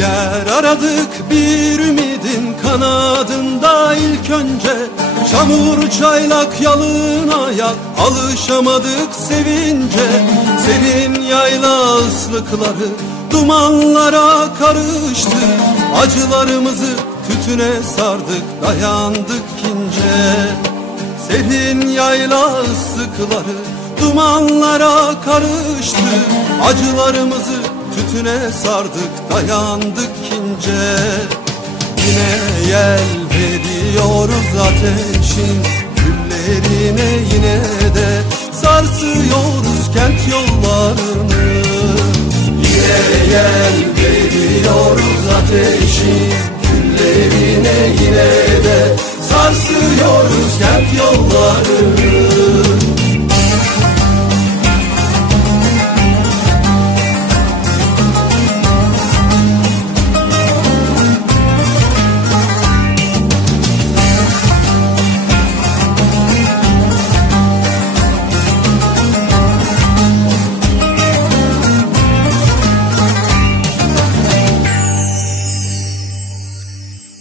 Yer aradık bir ümidin kanadında ilk önce. Çamur çaylak yalın ayak, alışamadık sevince. Serin yayla ıslıkları dumanlara karıştı. Acılarımızı tütüne sardık, dayandık ince. Serin yayla ıslıkları dumanlara karıştı. Acılarımızı tütüne sardık, dayandık ince. Yine yel veriyoruz ateşin küllerine, yine de sarsıyoruz kent yollarını. Yine yel veriyoruz ateşin küllerine, yine de sarsıyoruz kent yollarını.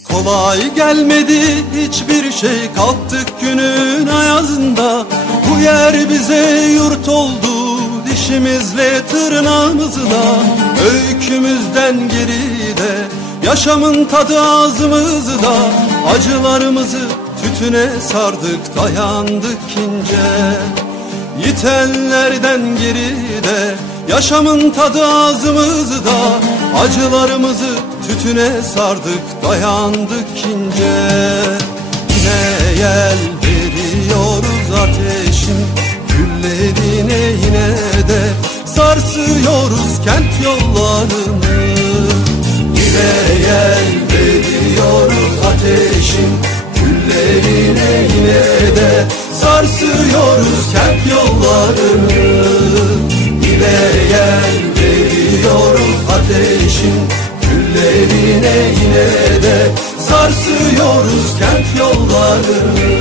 Kolay gelmedi hiçbir şey, kalktık günün ayazında. Bu yer bize yurt oldu, dişimizle tırnağımızla. Öykümüzden geride, yaşamın tadı ağzımızda. Acılarımızı tütüne sardık, dayandık ince. Yitenlerden geride, yaşamın tadı ağzımızda. Acılarımızı tütüne sardık, dayandık ince. Yine yel veriyoruz ateşin küllerine, yine de sarsıyoruz kent yollarını. Yine yel veriyoruz ateşin küllerine, yine de sarsıyoruz kent yollarını. Yine yel veriyoruz ateşin küllerine, yine de sarsıyoruz kent yollarını.